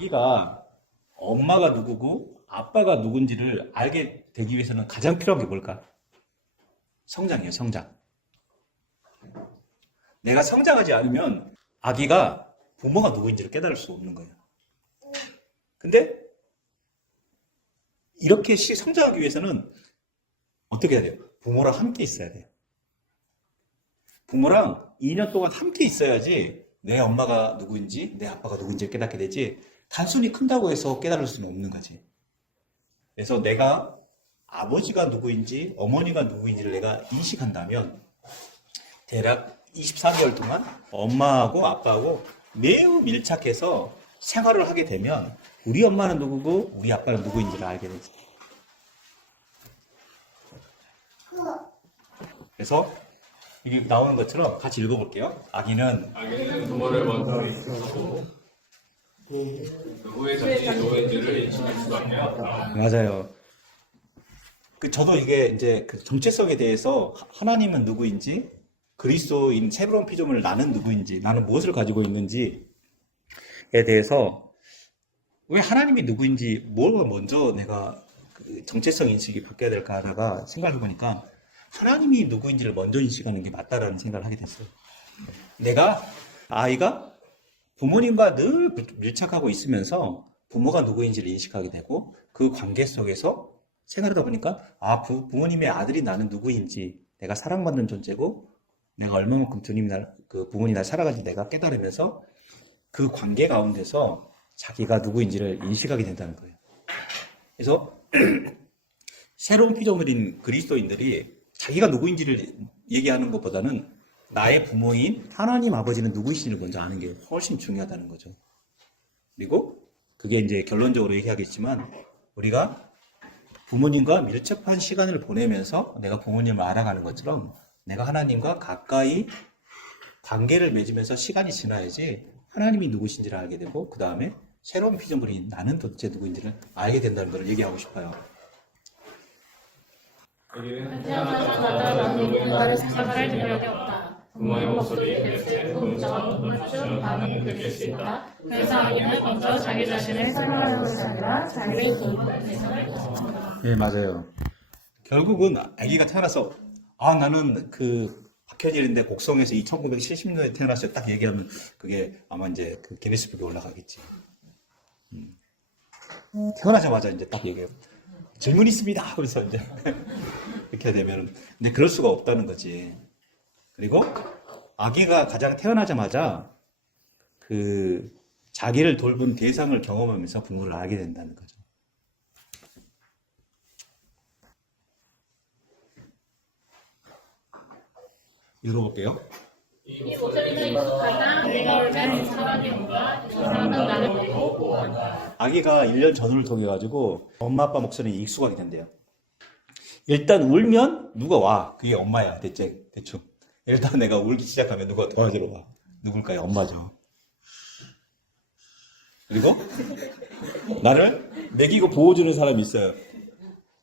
아기가 엄마가 누구고 아빠가 누군지를 알게 되기 위해서는 가장 필요한 게 뭘까? 성장이에요, 성장. 내가 성장하지 않으면 아기가 부모가 누구인지를 깨달을 수 없는 거예요. 근데 이렇게 성장하기 위해서는 어떻게 해야 돼요? 부모랑 함께 있어야 돼요. 부모랑 2년 동안 함께 있어야지 내 엄마가 누구인지 내 아빠가 누구인지를 깨닫게 되지, 단순히 큰다고 해서 깨달을 수는 없는 거지. 그래서 내가 아버지가 누구인지 어머니가 누구인지를 내가 인식한다면 대략 24개월 동안 엄마하고 아빠하고 매우 밀착해서 생활을 하게 되면 우리 엄마는 누구고 우리 아빠는 누구인지를 알게 되지. 그래서 여기 나오는 것처럼 같이 읽어볼게요. 아기는 부모를 먼저 인식하고 그 후에 자신이 누구인지를 인식할 수밖에 없다. 맞아요. 저도 이게 이제 그 정체성에 대해서 하나님은 누구인지, 그리스도인 새로운 피조물을 나는 누구인지, 나는 무엇을 가지고 있는지에 대해서 왜 하나님이 누구인지 뭘 먼저 내가 그 정체성 인식이 바뀌어야 될까 하다가 생각해 보니까 하나님이 누구인지를 먼저 인식하는 게 맞다라는 생각을 하게 됐어요. 아이가 부모님과 늘 밀착하고 있으면서 부모가 누구인지를 인식하게 되고 그 관계 속에서 생활하다 보니까 부모님의 아들이 나는 누구인지, 내가 사랑받는 존재고 내가 얼마만큼 부모님이 날 살아가는지 내가 깨달으면서 그 관계 가운데서 자기가 누구인지를 인식하게 된다는 거예요. 그래서 새로운 피조물인 그리스도인들이 자기가 누구인지를 얘기하는 것보다는 나의 부모인 하나님 아버지는 누구이신지를 먼저 아는 게 훨씬 중요하다는 거죠. 그리고 그게 이제 결론적으로 얘기하겠지만 우리가 부모님과 밀접한 시간을 보내면서 내가 부모님을 알아가는 것처럼 내가 하나님과 가까이 관계를 맺으면서 시간이 지나야지 하나님이 누구신지를 알게 되고 그 다음에 새로운 피조물이 나는 도대체 누구인지를 알게 된다는 걸 얘기하고 싶어요. 여기는 태어나자마자 나는 누군가를 생각할 능력이 없다. 부모의 목소리, 대체, 음성, 눈맞춤, 반응을 느낄 수 있다. 그래서 아기는 먼저 자기 자신을 설명하는 것이 아니라 자기를 도우는 대상을 구성한다. 네, 맞아요. 결국은 아기가 태어나서 나는 그 박현일인데 곡성에서 1970년에 태어났어요. 딱 얘기하면 그게 아마 이제 그 기네스북에 올라가겠지. 태어나자마자 이제 딱 얘기해요. 질문 있습니다. 그래서 이제 이렇게 되면 근데 그럴 수가 없다는 거지. 그리고 아기가 가장 태어나자마자 그 자기를 돌본 대상을 경험하면서 부모를 알게 된다는 거죠. 읽어볼게요. 이 모습이 가장 내가 올면 사람이 뭔가 이 사람은 나를 보고 보호한다. 아기가 1년 전후를 통해 가지고 엄마 아빠 목소리에 익숙하게 된대요. 일단 울면 누가 와. 그게 엄마야. 대충. 일단 내가 울기 시작하면 누가 도와주러 와. 누굴까요? 엄마죠. 그리고 나를 먹이고 보호주는 사람이 있어요.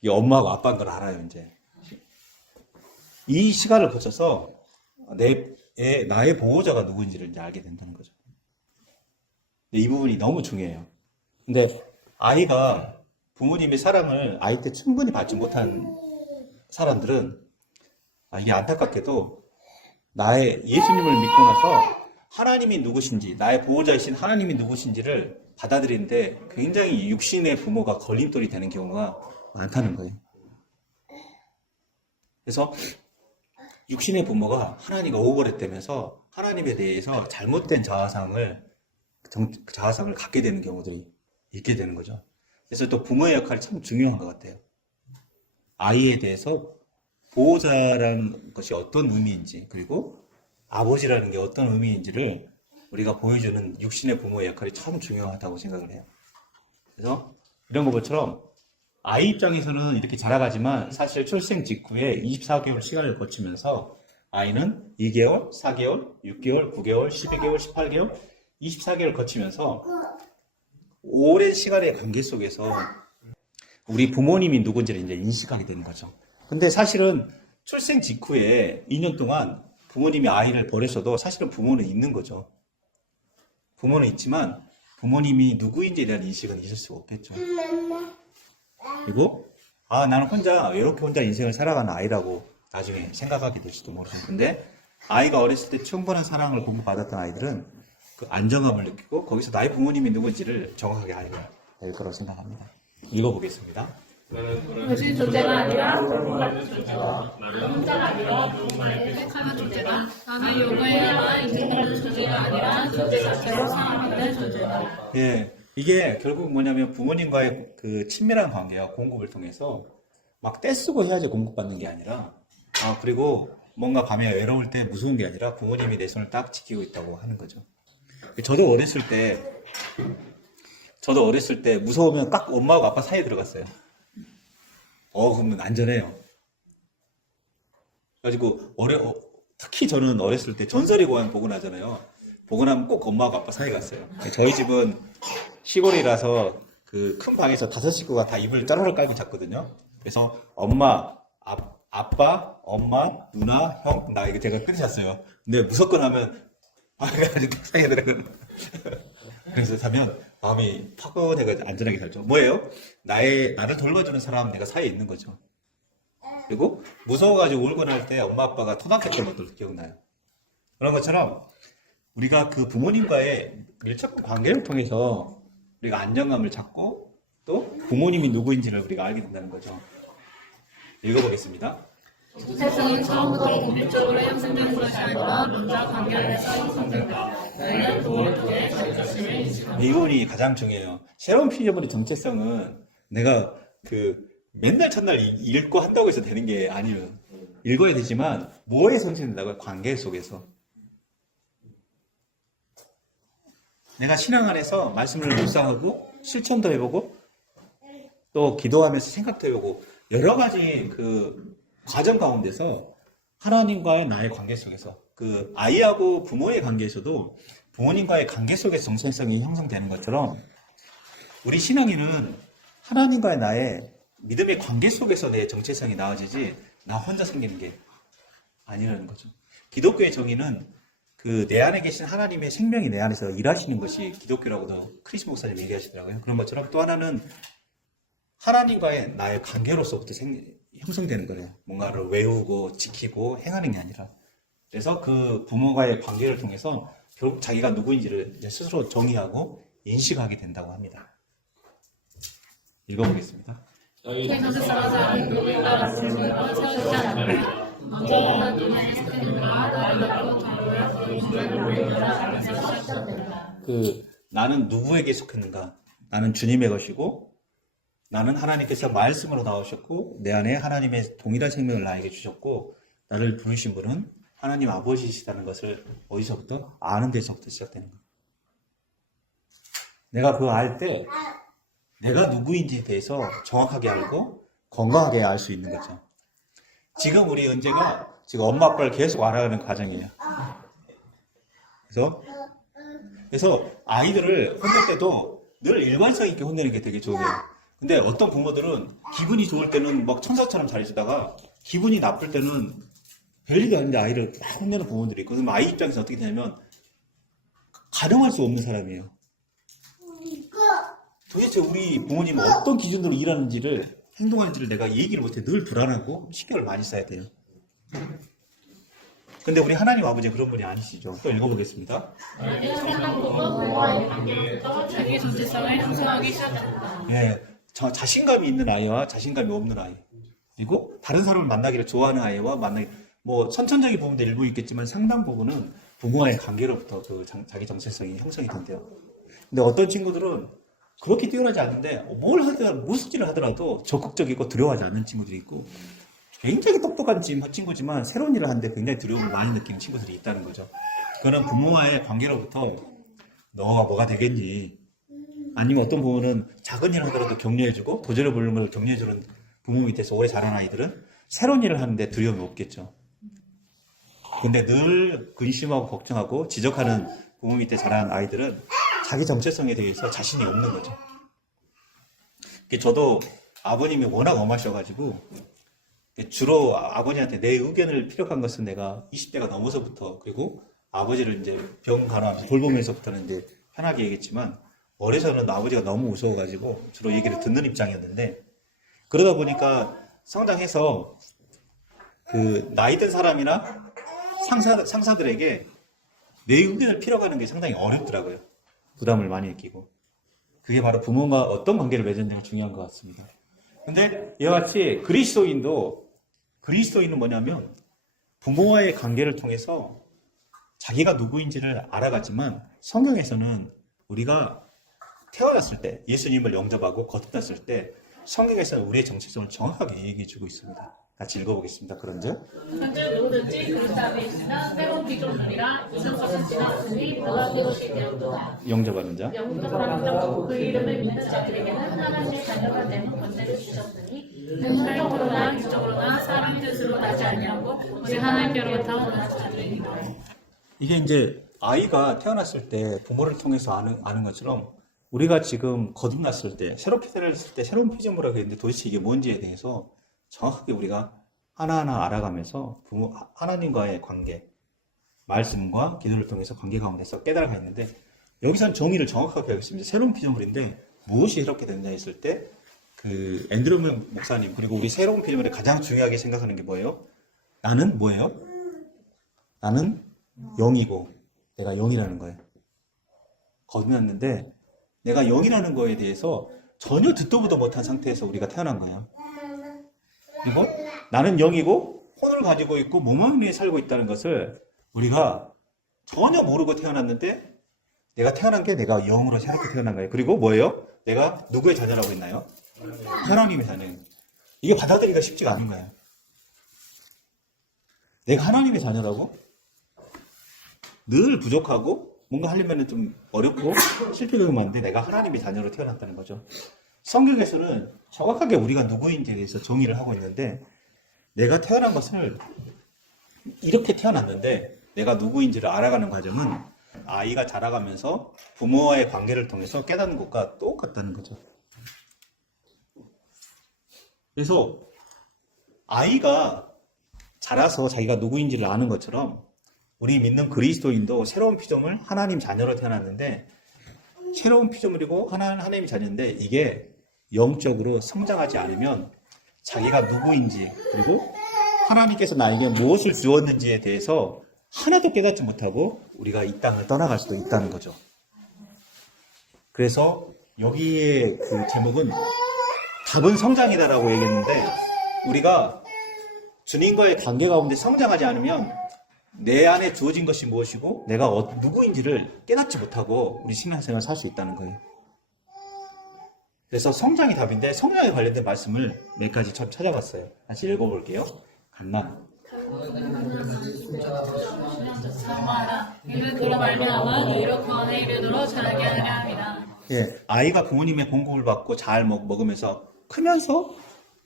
이게 엄마하고 아빠인 걸 알아요, 이제. 이 시간을 거쳐서 나의 보호자가 누구인지를 이제 알게 된다는 거죠. 이 부분이 너무 중요해요. 근데 아이가 부모님의 사랑을 아이 때 충분히 받지 못한 사람들은 이게 안타깝게도 나의 예수님을 믿고 나서 하나님이 누구신지, 나의 보호자이신 하나님이 누구신지를 받아들이는데 굉장히 육신의 부모가 걸림돌이 되는 경우가 많다는 거예요. 그래서 육신의 부모가 하나님과 오버랩되면서 하나님에 대해서 잘못된 자아상을 갖게 되는 경우들이 있게 되는 거죠. 그래서 또 부모의 역할이 참 중요한 것 같아요. 아이에 대해서 보호자라는 것이 어떤 의미인지, 그리고 아버지라는 게 어떤 의미인지를 우리가 보여주는 육신의 부모의 역할이 참 중요하다고 생각을 해요. 그래서 이런 것처럼 아이 입장에서는 이렇게 자라가지만 사실 출생 직후에 24개월 시간을 거치면서 아이는 2개월, 4개월, 6개월, 9개월, 12개월, 18개월, 24개월 거치면서 오랜 시간의 관계 속에서 우리 부모님이 누군지를 이제 인식하게 되는 거죠. 근데 사실은 출생 직후에 2년 동안 부모님이 아이를 버리셔도 사실은 부모는 있는 거죠. 부모는 있지만 부모님이 누구인지에 대한 인식은 있을 수가 없겠죠. 그리고 나는 혼자 외롭게 혼자 인생을 살아가는 아이라고 나중에 생각하게 될지도 모르죠. 근데 아이가 어렸을 때 충분한 사랑을 공급받았던 아이들은 그 안정감을 느끼고 거기서 나의 부모님이 누군지를 정확하게 알게 될 거라고 생각합니다. 읽어보겠습니다. 거짓 존재가 아니라 전문가적 존재다. 나는 혼자가 아니라 누군가를 택하는 존재다. 나는 요구에나 인정받는 존재가 아니라 존재 자체로 사랑받는 존재다. 예, 이게 결국 뭐냐면 부모님과의 그 친밀한 관계와 공급을 통해서 막 떼쓰고 해야지 공급받는 게 아니라 그리고 뭔가 밤에 외로울 때 무서운 게 아니라 부모님이 내 손을 딱 지키고 있다고 하는 거죠. 저도 어렸을 때 무서우면 딱 엄마하고 아빠 사이에 들어갔어요. 그러면 안전해요. 그래가지고 특히 저는 어렸을 때 전설의 고향 보고 나잖아요. 보고 나면 꼭 엄마하고 아빠 사이에 갔어요. 저희 집은 시골이라서 그 큰 방에서 5식구가 다 이불 짜르르 깔고 잤거든요. 그래서 엄마, 아빠, 엄마, 누나, 형, 나 이거 제가 끝이 잤어요. 근데 무섭거나 하면 그래가지고 사이에 들어가요. 그래서 자면 마음이 파근해가지고 안전하게 살죠. 뭐예요? 나를 돌봐주는 사람 내가 사이에 있는 거죠. 그리고 무서워가지고 울거나 할 때 엄마 아빠가 토닥였던 것도 기억나요. 그런 것처럼 우리가 그 부모님과의 밀접한 관계를 통해서 우리가 안정감을 찾고 또 부모님이 누구인지를 우리가 알게 된다는 거죠. 읽어보겠습니다. 세상은 처음부터 독립적으로 형성된 것이 아니라 먼저 관계 안에서 형성된다. 너희는 그걸 통해 자기 자신을 인식한다. 이 부분이 가장 중요해요. 새로운 피조물의 정체성은 내가 맨날 첫날 읽고 한다고 해서 되는 게 아니에요. 읽어야 되지만 뭐에 성취된다고요? 관계 속에서. 내가 신앙 안에서 말씀을 묵상하고 실천도 해보고 또 기도하면서 생각도 해보고 여러 가지 그 과정 가운데서 하나님과의 나의 관계 속에서 그 아이하고 부모의 관계에서도 부모님과의 관계 속에서 정체성이 형성되는 것처럼 우리 신앙인은 하나님과의 나의 믿음의 관계 속에서 내 정체성이 나아지지 나 혼자 생기는 게 아니라는 거죠. 기독교의 정의는 그 내 안에 계신 하나님의 생명이 내 안에서 일하시는 것이 기독교라고도 크리스 목사님 얘기하시더라고요. 그런 것처럼 또 하나는 하나님과의 나의 관계로서부터 형성되는 거예요. 뭔가를 외우고 지키고 행하는 게 아니라. 그래서 그 부모와의 관계를 통해서 결국 자기가 누구인지를 이제 스스로 정의하고 인식하게 된다고 합니다. 읽어보겠습니다. 세상에서 살아가는 누구인가 말씀과 세우지 않는다. 먼저 하나님의 생명과 나를 자유를 보이시는 우리가 시작된다. 나는 누구에게 속했는가? 나는 주님의 것이고 나는 하나님께서 말씀으로 나오셨고 내 안에 하나님의 동일한 생명을 나에게 주셨고 나를 부르신 분은 하나님 아버지시다는 것을 어디서부터? 아는 데서부터 시작되는 거예요. 내가 그거 알 때 내가 누구인지에 대해서 정확하게 알고 건강하게 알 수 있는 거죠. 지금 우리 은재가 지금 엄마 아빠를 계속 알아가는 과정이에요. 그래서 아이들을 혼낼 때도 늘 일관성 있게 혼내는 게 되게 좋아요. 근데 어떤 부모들은 기분이 좋을 때는 막 천사처럼 잘해주다가 기분이 나쁠 때는 별일도 아닌데 아이를 막 혼내는 부모들이 있고 그럼 아이 입장에서 어떻게 되냐면 가정할 수 없는 사람이에요. 도대체 우리 부모님은 어떤 기준으로 일하는지를 행동하는지를 내가 얘기를 못해 늘 불안하고 신경을 많이 써야 돼요. 근데 우리 하나님 아버지는 그런 분이 아니시죠. 또 읽어보겠습니다. 생각보다 부모와의 관계부터 자기 정체성을 형성하기 시작한다. 예, 자신감이 있는 아이와 자신감이 없는 아이 그리고 다른 사람을 만나기를 좋아하는 아이와 뭐 선천적인 부분도 일부 있겠지만 상당 부분은 부모와의 관계로부터 자기 정체성이 형성이 된대요. 근데 어떤 친구들은 그렇게 뛰어나지 않는데 뭘 하더라도 무슨 일을 하더라도 적극적이고 두려워하지 않는 친구들이 있고 굉장히 똑똑한 친구지만 새로운 일을 하는데 굉장히 두려움을 많이 느끼는 친구들이 있다는 거죠. 그거는 부모와의 관계로부터 너가 뭐가 되겠니? 아니면 어떤 부모는 작은 일을 하더라도 격려해주고 도전을 부르는 걸 격려해주는 부모 밑에서 오래 자란 아이들은 새로운 일을 하는데 두려움이 없겠죠. 근데 늘 근심하고 걱정하고 지적하는 부모 밑에 자란 아이들은 자기 정체성에 대해서 자신이 없는 거죠. 저도 아버님이 워낙 엄하셔가지고 주로 아버지한테 내 의견을 피력한 것은 내가 20대가 넘어서부터 그리고 아버지를 이제 병 간호하면서 돌보면서부터는 이제 편하게 얘기했지만 어려서는 아버지가 너무 무서워가지고 주로 얘기를 듣는 입장이었는데, 그러다 보니까 성장해서 그 나이 든 사람이나 상사들에게 내 의견을 필요가는 게 상당히 어렵더라고요. 부담을 많이 느끼고. 그게 바로 부모가 어떤 관계를 맺었냐가 중요한 것 같습니다. 근데 이와 같이 그리스도인은 뭐냐면 부모와의 관계를 통해서 자기가 누구인지를 알아갔지만, 성경에서는 우리가 태어났을 때, 예수님을 영접하고 거듭났을 때 성경에서는 우리의 정체성을 정확하게 얘기해 주고 있습니다. 같이 읽어보겠습니다. 그런즉 현재 누구든지 그리스도 안에 있으면 새로운 피조물이라 이전 것은 지나갔으니 그가 그것이 되었도다. 영접하는 자, 영접하는 자고 그 이름을 믿는 자들에게는 하나님의 자녀가 되는 권세를 주셨으니 혈통으로나 기적으로나 사람 뜻으로 나지 아니하고 우리 하나님께로부터 오는 자들입니다. 이게 이제 아이가 태어났을 때 부모를 통해서 아는 것처럼, 우리가 지금 거듭났을 때, 새롭게 태어났을 때 새로운 피조물이라고 했는데 도대체 이게 뭔지에 대해서 정확하게 우리가 하나하나 알아가면서 하나님과의 관계, 말씀과 기도를 통해서 관계 가운데서 깨달아가 있는데, 여기서는 정의를 정확하게 하겠습니다. 새로운 피조물인데 무엇이 새롭게 됐냐 했을 때, 그 앤드류 목사님 그리고 우리 새로운 피조물이 가장 중요하게 생각하는 게 뭐예요? 나는 뭐예요? 나는 영이고 내가 영이라는 거예요. 거듭났는데 내가 영이라는 거에 대해서 전혀 듣도 보도 못한 상태에서 우리가 태어난 거예요. 그리고 나는 영이고 혼을 가지고 있고 몸 위에 살고 있다는 것을 우리가 전혀 모르고 태어났는데, 내가 태어난 게 내가 영으로 새롭게 태어난 거예요. 그리고 뭐예요? 내가 누구의 자녀라고 했나요? 하나님의 자녀예요. 이게 받아들이기가 쉽지가 않은 거예요. 내가 하나님의 자녀라고? 늘 부족하고 뭔가 하려면 좀 어렵고 실패가 많은데 내가 하나님의 자녀로 태어났다는 거죠. 성경에서는 정확하게 우리가 누구인지에 대해서 정의를 하고 있는데, 내가 태어난 것을 이렇게 태어났는데 내가 누구인지를 알아가는 과정은 아이가 자라가면서 부모와의 관계를 통해서 깨닫는 것과 똑같다는 거죠. 그래서 아이가 자라서 자기가 누구인지를 아는 것처럼 우리 믿는 그리스도인도 새로운 피조물, 하나님 자녀로 태어났는데, 새로운 피조물이고 하나님의 자녀인데 이게 영적으로 성장하지 않으면 자기가 누구인지, 그리고 하나님께서 나에게 무엇을 주었는지에 대해서 하나도 깨닫지 못하고 우리가 이 땅을 떠나갈 수도 있다는 거죠. 그래서 여기에 그 제목은 답은 성장이다라고 얘기했는데, 우리가 주님과의 관계 가운데 성장하지 않으면 내 안에 주어진 것이 무엇이고 내가 누구인지를 깨닫지 못하고 우리 신앙생활을 살 수 있다는 거예요. 그래서 성장이 답인데, 성장에 관련된 말씀을 몇 가지 찾아봤어요. 다시 읽어볼게요. 갓난. 이는 그로 말미암아 너희로 그 안에 이르도록 자라게 하려 함이라. 예, 아이가 부모님의 공급을 받고 잘 먹으면서 크면서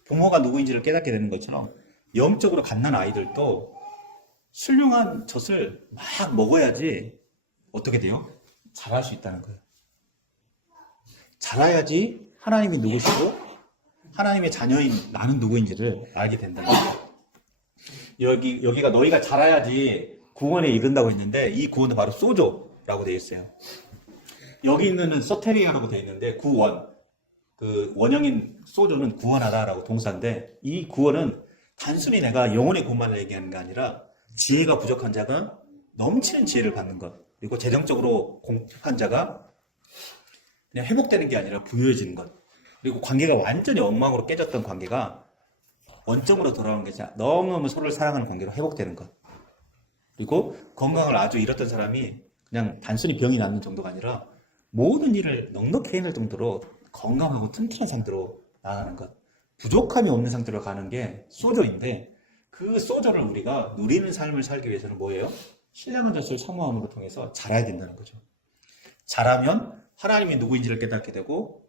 부모가 누구인지를 깨닫게 되는 것처럼, 영적으로 갓난 아이들도 훌륭한 젖을 막 먹어야지 어떻게 돼요? 자랄 수 있다는 거예요. 자라야지 하나님이 누구시고 하나님의 자녀인 나는 누구인지를 알게 된다는 거예요. 여기가 너희가 자라야지 구원에 이른다고 했는데, 이 구원은 바로 소조라고 되어 있어요. 여기 있는 서테리아라고 되어 있는데, 구원, 그 원형인 소조는 구원하다라고 동사인데, 이 구원은 단순히 내가 영혼의 구원만을 얘기하는 게 아니라 지혜가 부족한 자가 넘치는 지혜를 받는 것, 그리고 재정적으로 공급한 자가 그냥 회복되는 게 아니라 부유해지는 것, 그리고 관계가 완전히 엉망으로 깨졌던 관계가 원점으로 돌아오는 게 너무너무 서로를 사랑하는 관계로 회복되는 것, 그리고 건강을 아주 잃었던 사람이 그냥 단순히 병이 낫는 정도가 아니라 모든 일을 넉넉히 해낼 정도로 건강하고 튼튼한 상태로 나가는 것, 부족함이 없는 상태로 가는 게 소조인데, 그 소조를 우리가 누리는 삶을 살기 위해서는 뭐예요? 신령한 젖을 사모함으로 통해서 자라야 된다는 거죠. 자라면 하나님이 누구인지를 깨닫게 되고,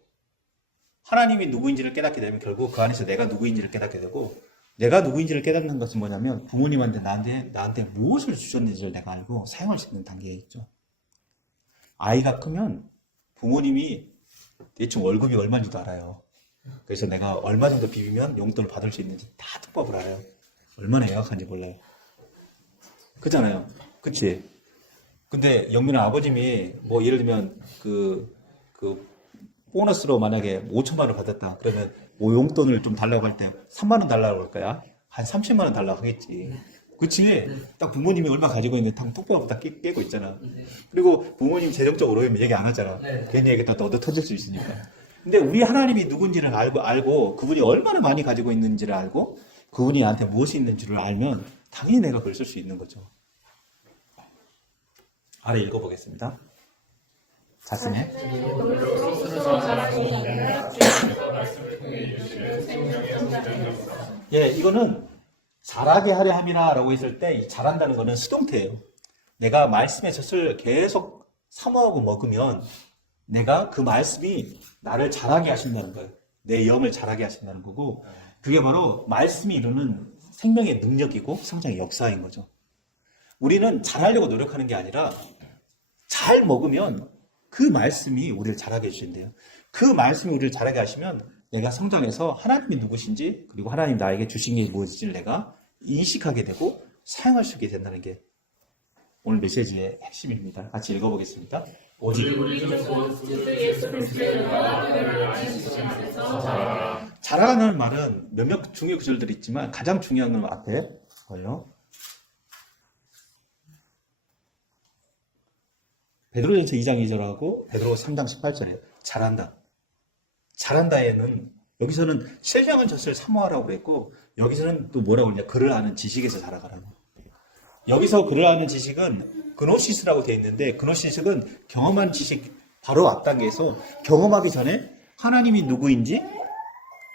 하나님이 누구인지를 깨닫게 되면 결국 그 안에서 내가 누구인지를 깨닫게 되고, 내가 누구인지를 깨닫는 것은 뭐냐면 부모님한테 나한테 무엇을 주셨는지를 내가 알고 사용할 수 있는 단계에 있죠. 아이가 크면 부모님이 대충 월급이 얼마인지도 알아요. 그래서 내가 얼마 정도 비비면 용돈을 받을 수 있는지 다 특법을 알아요. 얼마나 영악한지 몰라요. 그잖아요. 그치? 근데 영민아 아버님이 뭐 예를 들면 그 그 보너스로 만약에 5천만 원을 받았다. 그러면 뭐 용돈을 좀 달라고 할 때 3만 원 달라고 할 거야. 한 30만 원 달라고 하겠지. 그치? 딱 부모님이 얼마 가지고 있는데 당 톡배하고 다 깨고 있잖아. 그리고 부모님 재정적으로 오면 얘기 안 하잖아. 괜히 얘기했다 너도 터질 수 있으니까. 근데 우리 하나님이 누군지를 알고 그분이 얼마나 많이 가지고 있는지를 알고 그분이 나한테 무엇이 있는지를 알면 당연히 내가 그걸 쓸 수 있는 거죠. 아래 읽어보겠습니다. 자스네. 예, 이거는 잘하게 하려 함이라 라고 했을 때 이 잘한다는 거는 수동태예요. 내가 말씀의 젖을 계속 사모하고 먹으면 내가 그 말씀이 나를 잘하게 하신다는 거예요. 내 영을 잘하게 하신다는 거고 그게 바로 말씀이 이루는 생명의 능력이고 성장의 역사인 거죠. 우리는 잘하려고 노력하는 게 아니라 잘 먹으면 그 말씀이 우리를 잘하게 해주신대요. 그 말씀이 우리를 잘하게 하시면 내가 성장해서 하나님이 누구신지 그리고 하나님 나에게 주신 게 무엇인지를 내가 인식하게 되고 사용할 수 있게 된다는 게 오늘 메시지의 핵심입니다. 같이 읽어보겠습니다. 오직 잘하라는 말은 몇몇 중요 구절들이 있지만 가장 중요한 건 앞에 뭐예요? 베드로전서 2장 2절하고 베드로 3장 18절에 잘한다. 잘한다에는 여기서는 신령한 젖을 사모하라고 그랬고 여기서는 또 뭐라고 그러냐 글을 아는 지식에서 자라가라고. 여기서 글을 아는 지식은 그노시스라고 되어 있는데 그노시스는 경험한 지식 바로 앞단계에서 경험하기 전에 하나님이 누구인지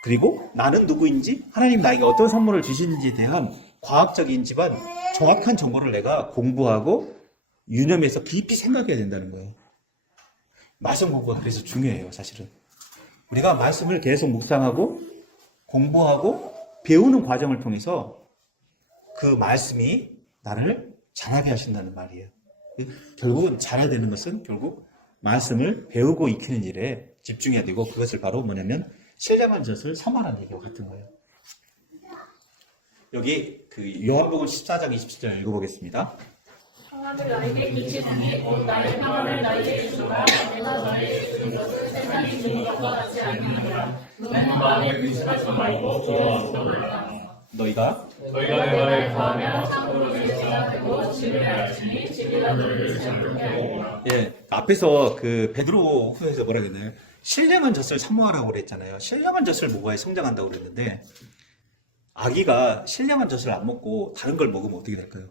그리고 나는 누구인지 하나님 나에게 어떤 선물을 주시는지에 대한 과학적이지만 정확한 정보를 내가 공부하고 유념해서 깊이 생각해야 된다는 거예요. 말씀 공부가 그래서 중요해요. 사실은 우리가 말씀을 계속 묵상하고 공부하고 배우는 과정을 통해서 그 말씀이 나를 잘하게 하신다는 말이에요. 결국은 잘해야 되는 것은 결국 말씀을 배우고 익히는 일에 집중해야 되고 그것을 바로 뭐냐면 신령한 젖을 사모하는 얘기와 같은 거예요. 여기 그 요한복음 14장 27절 읽어보겠습니다. 평안을 나에게 주시니 곧 나의 평안을 나에게 주시라. 내가 너에게 주는 것은 세상이 주는 것과 같지 아니하니라. 너는 마음에 의심하지 말고 두려워하지 너희가 내 말에 말며 참으로 계시가 되고 진리를 알지니 진리가 너를 자유롭게 하리라. 예, 앞에서 그 베드로 후에서 뭐라 그랬나요? 신령한 젖을 사모하라고 그랬잖아요. 신령한 젖을 먹어야 성장한다고 그랬는데 아기가 신령한 젖을 안 먹고 다른 걸 먹으면 어떻게 될까요?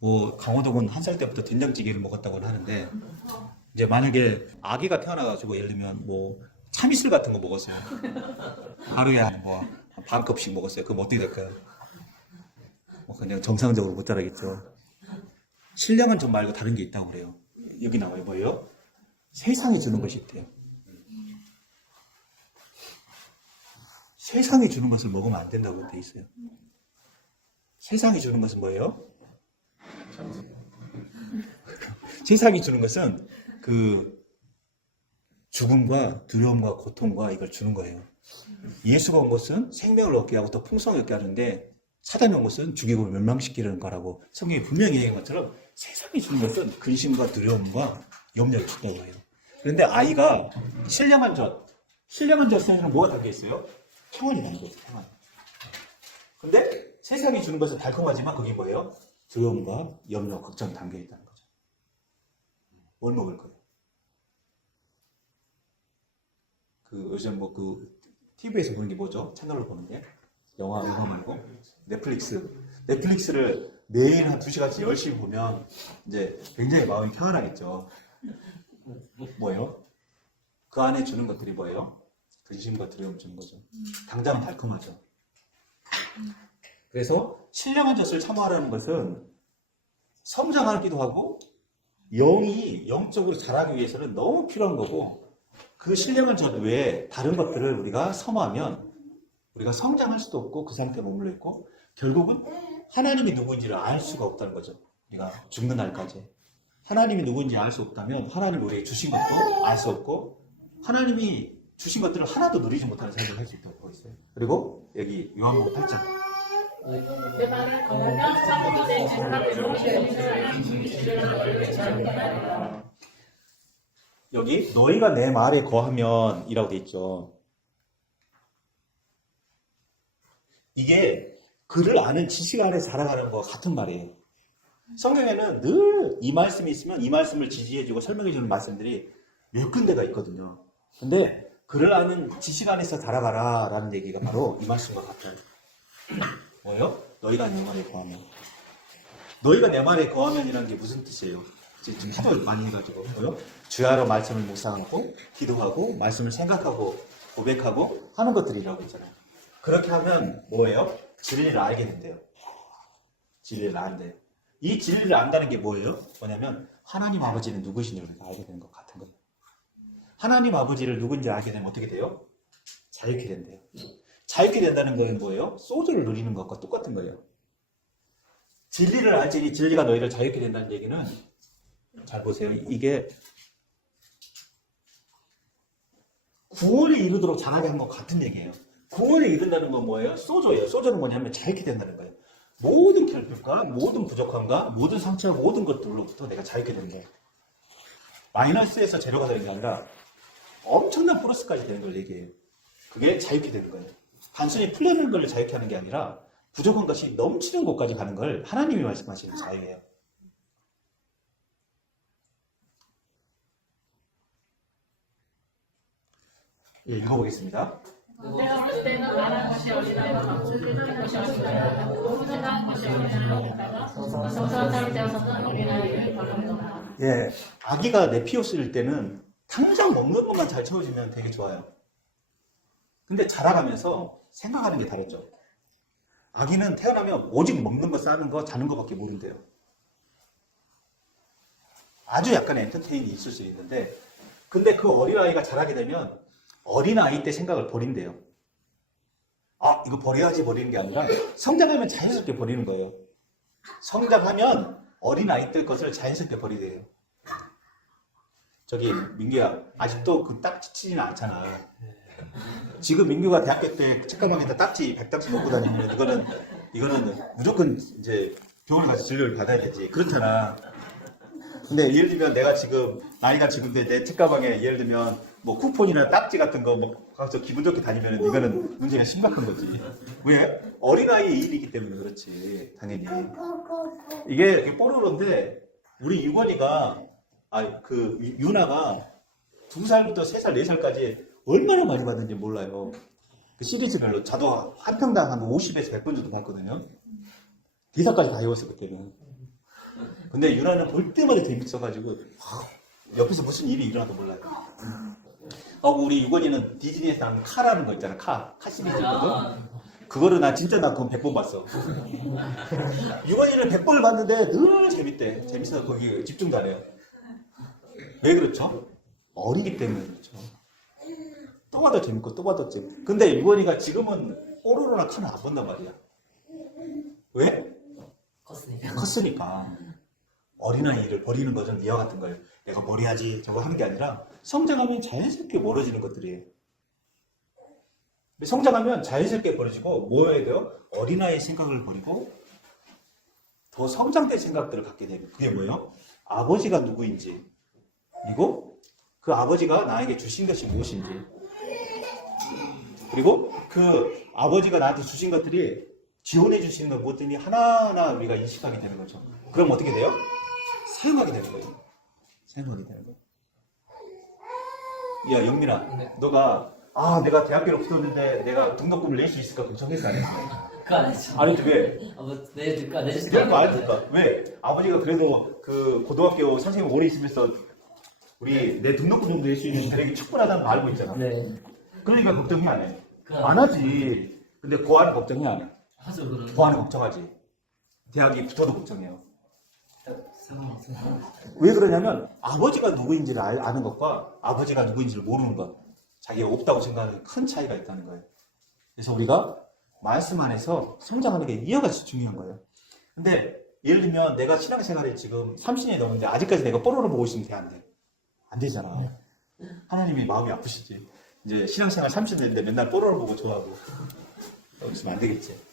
뭐 강호동은 한 살 때부터 된장찌개를 먹었다고 하는데 이제 만약에 아기가 태어나가지고 예를 들면 뭐 참이슬 같은 거 먹었어요. 하루에 뭐 반 컵씩 먹었어요. 그럼 어떻게 될까요? 뭐 그냥 정상적으로 못 자라겠죠. 신령한 젖 말고 다른 게 있다고 그래요. 여기 나와요. 뭐예요? 세상이 주는 것이 있대요. 세상이 주는 것을 먹으면 안 된다고 돼 있어요. 세상이 주는 것은 뭐예요? 세상이 주는 것은 그 죽음과 두려움과 고통과 이걸 주는 거예요. 예수가 온 것은 생명을 얻게 하고 더 풍성하게 얻게 하는데 사단이 온 것은 죽이고 멸망시키려는 거라고 성경이 분명히 얘기한 것처럼 세상이 주는 것은 근심과 두려움과 염려를 준다고 해요. 그런데 아이가 신령한 젖에는 뭐가 담겨 있어요? 평안이 담겨 있어요. 평안. 근데 세상이 주는 것은 달콤하지만 그게 뭐예요? 두려움과 염려, 걱정이 담겨 있다는 거죠. 뭘 먹을 거예요? 그 요즘 뭐 그 TV에서 보는 게 뭐죠? 채널로 보는 게 영화 말고 넷플릭스를 매일 한 2시간씩 열심히 보면 이제 굉장히 마음이 평안하겠죠. 뭐예요? 그 안에 주는 것들이 뭐예요? 근심과 두려움 주는 거죠. 당장은 달콤하죠. 그래서 신령한 젖을 사모하라는 것은 성장하기도 하고 영이 영적으로 자라기 위해서는 너무 필요한 거고 그 신령한 젖 외에 다른 것들을 우리가 사모하면 우리가 성장할 수도 없고 그 상태에 머물러 있고 결국은 하나님이 누구인지를 알 수가 없다는 거죠. 우리가 죽는 날까지 하나님이 누구인지 알 수 없다면 하나님이 우리에게 주신 것도 알 수 없고 하나님이 주신 것들을 하나도 누리지 못하는 삶을 할 수 있다고 있어요. 그리고 여기 요한복음 8장 내 말을 거하며 참으로 계시가 되고 진리를 알지니 진리가 너를 자유롭게 하리라. 여기 너희가 내 말에 거하면 이라고 돼 있죠. 이게 그를 아는 지식 안에 자라가는 거 같은 말이에요. 성경에는 늘 이 말씀이 있으면 이 말씀을 지지해주고 설명해주는 말씀들이 몇 군데가 있거든요. 근데 그를 아는 지식 안에서 자라가라 라는 얘기가 바로 이 말씀과 같아요. 뭐예요? 너희가 내 말에 거하면. 너희가 내 말에 거하면이라는 게 무슨 뜻이에요? 지금 하도 많이 해가지고 뭐요? 주야로 말씀을 묵상하고 기도하고 말씀을 생각하고 고백하고 하는 것들이라고 있잖아요. 그렇게 하면 뭐예요? 진리를 알게 된대요. 진리를 안돼요. 이 진리를 안다는 게 뭐예요? 뭐냐면 하나님 아버지는 누구신지를 우리가 알게 되는 것 같은 거예요. 하나님 아버지를 누군지 알게 되면 어떻게 돼요? 자유케 된대요. 자유케 된다는 건 뭐예요? 소주를 누리는 것과 똑같은 거예요. 진리를 알지니 진리가 너희를 자유케 된다는 얘기는 잘 보세요. 이게 구원에 이르도록 자라게 한 것 같은 얘기예요. 구원에 이른다는 건 뭐예요? 소조예요. 소조는 뭐냐면 자유케 된다는 거예요. 모든 결핍과 모든 부족함과 모든 상처와 모든 것들로부터 내가 자유케 되는 거예요. 마이너스에서 제로가 되는 게 아니라 엄청난 플러스까지 되는 걸 얘기해요. 그게 자유케 되는 거예요. 단순히 풀려는 걸 자유케 하는 게 아니라 부족한 것이 넘치는 곳까지 가는 걸 하나님이 말씀하시는 자유예요. 예, 읽어보겠습니다. 내가 볼 때는 말한 것이 어리다가 감추는 것이 어리다가 모르는 것이 어리다가 성사자를 되어서는 어린아이를 바라보더라. 예, 아기가 내피옷일 때는 당장 먹는 것만 잘 채워지면 되게 좋아요. 근데 자라가면서 생각하는 게 다르죠. 아기는 태어나면 오직 먹는 거, 싸는 거, 자는 거밖에 모른대요. 아주 약간의 엔터테인이 있을 수 있는데, 근데 그 어린아이가 자라게 되면 어린아이 때 생각을 버린대요. 아, 이거 버려야지 버리는 게 아니라 성장하면 자연스럽게 버리는 거예요. 성장하면 어린아이 때 것을 자연스럽게 버리대요. 저기 민규야, 아직도 그 딱지 치지는 않잖아. 지금 민규가 대학교 때 책가방에다 딱지 100딱지 먹고 다니면 이거는 무조건 이제 병원에 가서 진료를 받아야 되지. 그렇잖아. 근데 예를 들면 내가 지금 나이가 지금 내 책가방에 예를 들면 뭐 쿠폰이나 딱지 같은 거 뭐 가서 기분 좋게 다니면 이거는 문제가 심각한 거지. 왜? 어린아이의 일이기 때문에 그렇지. 당연히. 이게 뽀로로인데 우리 유건이가 유나가 2살부터 3살, 4살까지 얼마나 많이 봤는지 몰라요. 그 시리즈별로. 저도 한 평당 한 50에서 100번 정도 봤거든요. 대사까지 다 외웠어, 그때는. 근데 유나는 볼 때마다 재밌어가지고, 옆에서 무슨 일이 일어나도 몰라요. 우리 유건이는 디즈니에서 나온 카라는 거 있잖아. 카 시리즈거든. 그거를 나 그건 100번 봤어. 유건이는 100번을 봤는데 늘 재밌대. 재밌어서 거기 집중도 안 해요. 왜 그렇죠? 어리기 때문에 그렇죠. 또 봐도 재밌고 또 봐도 재밌고. 근데 유건이가 지금은 뽀로로나 카는 안 본단 말이야. 왜? 컸으니까. 어린아이를 버리는 것은 이와 같은 거예요. 내가 버려야지 저거 하는 게 아니라 성장하면 자연스럽게 멀어지는 것들이에요. 성장하면 자연스럽게 버려지고 뭐 해야 돼요? 어린아이의 생각을 버리고 더 성장된 생각들을 갖게 되면 그게 뭐예요? 아버지가 누구인지 그리고 그 아버지가 나에게 주신 것이 무엇인지 그리고 그 아버지가 나한테 주신 것들이 지원해 주시는 것 무엇들이 하나하나 우리가 인식하게 되는 거죠. 그럼 어떻게 돼요? 사용하게 되는 거예요. 사용하게 되는 거예요. 야, 영민아, 너가 내가 대학교를 붙었는데 내가 등록금을 낼 수 있을까 걱정했어 안 했어? 그거 안 했죠. 안 했지 왜? 내줄까? 내가 안 했을까? 왜? 아버지가 그래도 그 고등학교 선생님 오래 있으면서 우리 내 등록금 정도 낼 수 있는 되게 충분하다는 거 알고 있잖아. 네. 그러니까 걱정이 안 해. 그럼. 안 하지. 근데 고아는 걱정이 안 해. 하죠, 그럼. 고아는 걱정하지. 대학이 붙어도 걱정해요. 상관없어요. 왜 그러냐면 아버지가 누구인지를 아는 것과 아버지가 누구인지를 모르는 것 자기가 없다고 생각하는 큰 차이가 있다는 거예요. 그래서 우리가 말씀 안에서 성장하는 게 이어같이 중요한 거예요. 근데 예를 들면 내가 신앙생활에 지금 30년이 넘었는데 아직까지 내가 뽀로로 보고 있으면 돼? 안 돼? 안 되잖아. 하나님이 마음이 아프시지. 이제 신앙생활 30년 됐는데 맨날 뽀로로 보고 좋아하고 있으면 안 되겠지.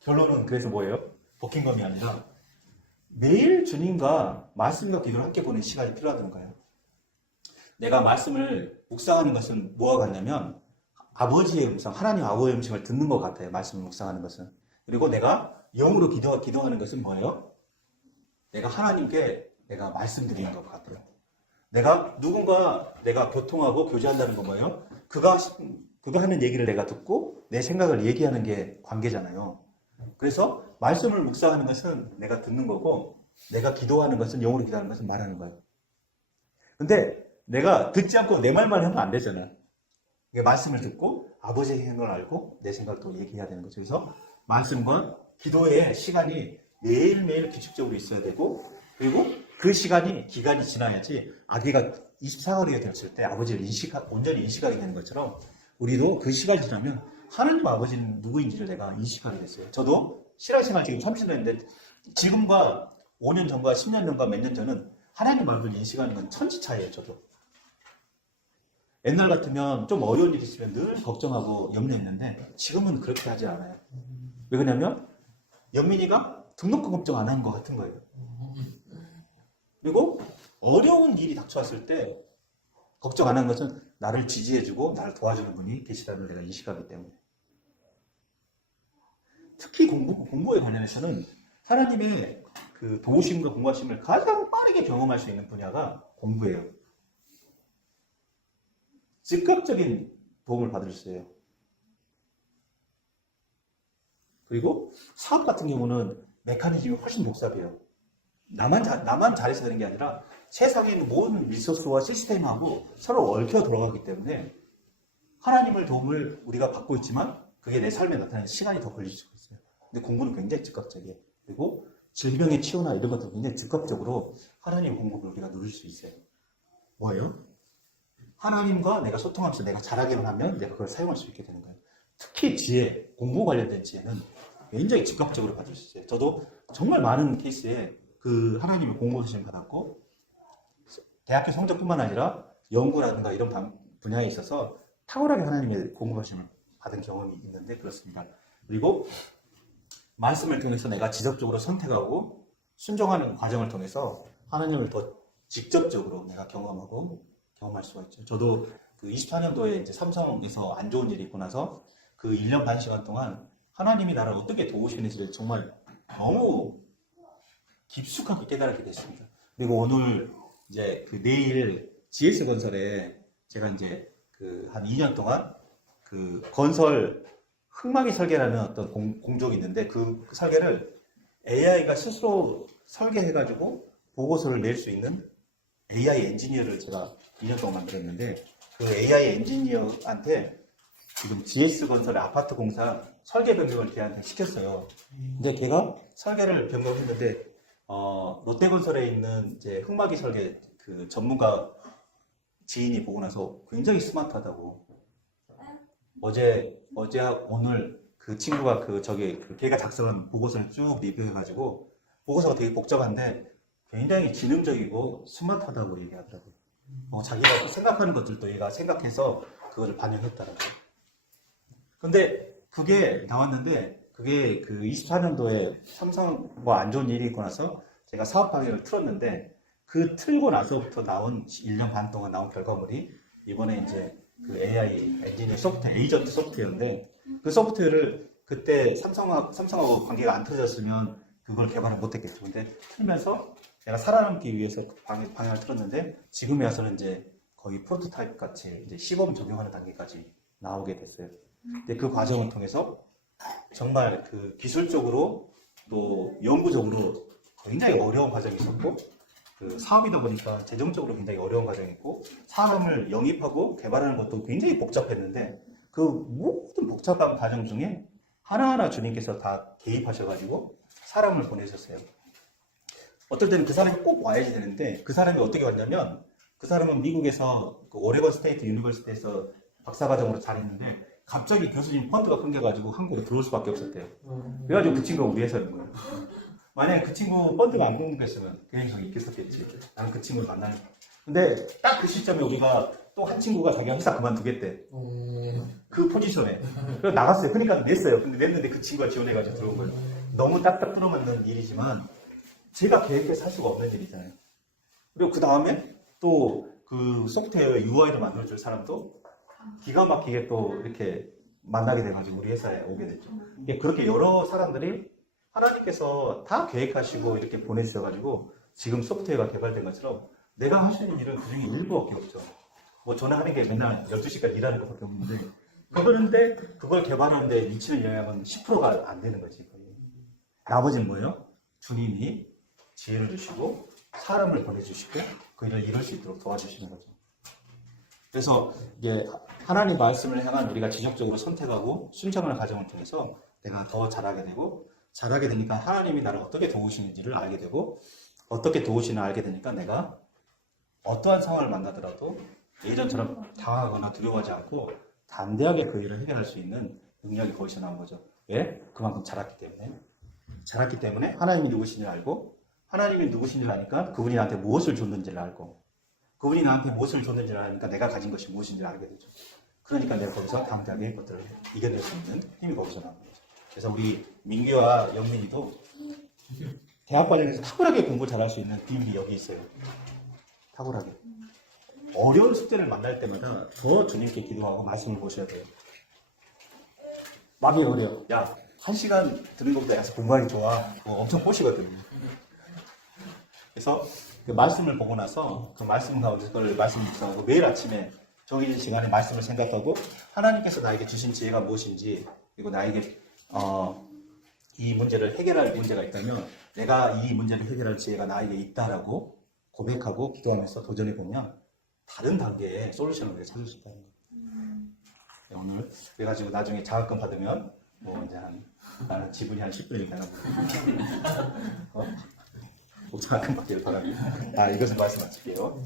결론은 그래서 뭐예요? 버킹엄이 아니라 매일 주님과 말씀과 기도를 함께 보내는 시간이 필요하다는 거예요. 내가 말씀을 묵상하는 것은 뭐와 같냐면 아버지의 음성, 하나님 아버지의 음성을 듣는 것 같아요. 말씀을 묵상하는 것은. 그리고 내가 영으로 기도하는 것은 뭐예요? 내가 하나님께 내가 말씀드리는 것 같아요. 내가 교통하고 교제한다는 건 뭐예요? 그가 하는 얘기를 내가 듣고 내 생각을 얘기하는 게 관계잖아요. 그래서 말씀을 묵상하는 것은 내가 듣는 거고, 내가 기도하는 것은, 영으로 기도하는 것은 말하는 거예요. 근데 내가 듣지 않고 내 말만 하면 안 되잖아. 말씀을 듣고 아버지의 행을 알고 내 생각도 얘기해야 되는 거죠. 그래서 말씀과 기도의 시간이 매일매일 규칙적으로 있어야 되고, 그리고 그 기간이 지나야지 아기가 24거리가 되었을 때 아버지를 온전히 인식하게 되는 것처럼 우리도 그 시간이 지나면 하나님 아버지는 누구인지를 내가 인식하게 됐어요. 저도 신앙생활 지금 30년 했는데 지금과 5년 전과 10년 전과 몇 년 전은 하나님 아버지를 인식하는 건 천지 차이예요. 저도. 옛날 같으면 좀 어려운 일이 있으면 늘 걱정하고 염려했는데 지금은 그렇게 하지 않아요. 왜 그러냐면 영민이가 등록금 걱정 안 하는 것 같은 거예요. 그리고 어려운 일이 닥쳐왔을 때 걱정 안 하는 것은 나를 지지해주고 나를 도와주는 분이 계시다는 걸 내가 인식하기 때문에. 특히 공부에 관련해서는 하나님의 그 도우심과 공부하심을 가장 빠르게 경험할 수 있는 분야가 공부예요. 즉각적인 도움을 받을 수 있어요. 그리고 사업 같은 경우는 메커니즘이 훨씬 복잡해요. 나만 잘해서 되는 게 아니라 세상에 있는 모든 리소스와 시스템하고 서로 얽혀 돌아가기 때문에 하나님의 도움을 우리가 받고 있지만 그게 내 삶에 나타나는 시간이 더 걸릴 수가 있어요. 근데 공부는 굉장히 즉각적이에요. 그리고 질병의 치유나 이런 것도 굉장히 즉각적으로 하나님의 공급을 우리가 누릴 수 있어요. 뭐예요? 하나님과 내가 소통하면서 내가 잘하기만 하면 내가 그걸 사용할 수 있게 되는 거예요. 특히 지혜, 공부 관련된 지혜는 굉장히 즉각적으로 받을 수 있어요. 저도 정말 많은 케이스에 그 하나님의 공부하심을 받았고, 대학교 성적뿐만 아니라 연구라든가 이런 분야에 있어서 탁월하게 하나님의 공부하심을 받은 경험이 있는데 그렇습니다. 그리고 말씀을 통해서 내가 지속적으로 선택하고 순종하는 과정을 통해서 하나님을 더 직접적으로 내가 경험할 수가 있죠. 저도 그 24년도에 이제 삼성에서 안 좋은 일이 있고 나서 그 1년 반 시간 동안 하나님이 나를 어떻게 도우시는지를 정말 너무 깊숙하게 깨달게 됐습니다. 그리고 오늘 이제 그 내일 GS 건설에 제가 이제 그 한 2년 동안 그 건설 흙막이 설계라는 어떤 공족이 있는데 그 설계를 AI가 스스로 설계해가지고 보고서를 낼 수 있는 AI 엔지니어를 제가 2년 동안 만들었는데 그 AI 엔지니어한테 지금 GS 건설의 아파트 공사 설계 변경을 걔한테 시켰어요. 근데 걔가 설계를 변경했는데 롯데건설에 있는 이제 흙막이 설계 그 전문가 지인이 보고 나서 굉장히 스마트하다고. 오늘 그 친구가 걔가 작성한 보고서를 쭉 리뷰해가지고 보고서가 되게 복잡한데 굉장히 지능적이고 스마트하다고 얘기하더라고요. 자기가 생각하는 것들도 얘가 생각해서 그거를 반영했다라고. 근데 그게 나왔는데 그게 그 24년도에 삼성과 안 좋은 일이 있고 나서 제가 사업 방향을 틀었는데 그 틀고 나서부터 나온 1년 반 동안 나온 결과물이 이번에 이제 그 AI 엔지니어 소프트웨어, 에이전트 소프트웨어인데 그 소프트웨어를 그때 삼성하고 관계가 안 틀어졌으면 그걸 개발을 못했겠죠. 근데 틀면서 제가 살아남기 위해서 방향을 틀었는데 지금에 와서는 이제 거의 프로토타입 같이 이제 시범 적용하는 단계까지 나오게 됐어요. 근데 그 과정을 통해서 정말 그 기술적으로 또 연구적으로 굉장히 어려운 과정이 있었고 그 사업이다 보니까 재정적으로 굉장히 어려운 과정이 있고 사람을 영입하고 개발하는 것도 굉장히 복잡했는데 그 모든 복잡한 과정 중에 하나하나 주님께서 다 개입하셔가지고 사람을 보내셨어요. 어떨 때는 그 사람이 꼭 와야지 되는데 그 사람이 어떻게 왔냐면 그 사람은 미국에서 그 오레건 스테이트 유니버시티에서 박사과정으로 잘했는데 갑자기 교수님 펀드가 끊겨가지고 한국에 들어올 수밖에 없었대요. 그래가지고 그 친구가 우리 회사에 있는 거예요. 만약에 그 친구 펀드가 안 끊겼으면 그냥 저기 있겠었겠지. 나는 그 친구를 만나는. 근데 딱 그 시점에 우리가 또 한 친구가 자기가 회사 그만두겠대. 그 포지션에. 그래서 나갔어요. 그러니까 냈어요. 근데 냈는데 그 친구가 지원해가지고 들어온 거예요. 너무 딱딱 들어맞는 일이지만 제가 계획해서 할 수가 없는 일이잖아요. 그리고 그 다음에 또 그 소프트웨어 UI를 만들어줄 사람도 기가 막히게 또 이렇게 만나게 돼가지고 우리 회사에 오게 됐죠. 이게 그렇게 여러 사람들이 하나님께서 다 계획하시고 이렇게 보내주셔가지고 지금 소프트웨어가 개발된 것처럼 내가 할 수 있는 일은 그중에 일부밖에 없죠. 뭐 전화하는 게 맨날 12시까지 일하는 것밖에 없는데 그런데 그걸 개발하는데 미치는 영향은 10%가 안 되는 거지. 거의. 나머지는 뭐예요? 주님이 지혜를 주시고 사람을 보내주시고 그 일을 이룰 수 있도록 도와주시는 거죠. 그래서 이게 하나님 말씀을 향한 우리가 지속적으로 선택하고 순종하는 과정을 통해서 내가 더 잘하게 되고 잘하게 되니까 하나님이 나를 어떻게 도우시는지를 알게 되고 어떻게 도우시나 알게 되니까 내가 어떠한 상황을 만나더라도 예전처럼 당하거나 두려워하지 않고 담대하게 그 일을 해결할 수 있는 능력이 거기서 나온 거죠. 왜? 그만큼 자랐기 때문에. 자랐기 때문에 하나님이 누구신지 알고 하나님이 누구신지 아니까 그분이 나한테 무엇을 줬는지를 알고 그분이 나한테 무엇을 줬는지를 아니까 내가 가진 것이 무엇인지를 알게 되죠. 그러니까 내가 거기서 담대하게 그것들을 이겨낼 수 있는 힘이 거기서 나온 거죠. 그래서 우리 민규와 영민이도 대학 과정에서 탁월하게 공부 잘할 수 있는 비밀이 여기 있어요. 탁월하게. 어려운 숙제를 만날 때마다 더 주님께 기도하고 말씀을 보셔야 돼요. 마음이 어려워. 야, 1시간 듣는 것보다 야서 공부하기 좋아. 엄청 꼬시거든요. 그래서 그 말씀을 보고 나서 그 말씀 가운데 그걸 말씀 묵상하고 매일 아침에 정해진 시간에 말씀을 생각하고 하나님께서 나에게 주신 지혜가 무엇인지 그리고 나에게 이 문제를 해결할 문제가 있다면 내가 이 문제를 해결할 지혜가 나에게 있다라고 고백하고 기도하면서 도전해보면 다른 단계의 솔루션을 우리가 찾을 수 있다는 거예요. 오늘 그래가지고 나중에 장학금 받으면 뭐 이제 나는 지분이 한 10분이 되나 보다. 장학금 받기를 바랍니다. 이것은 말씀 마칠게요.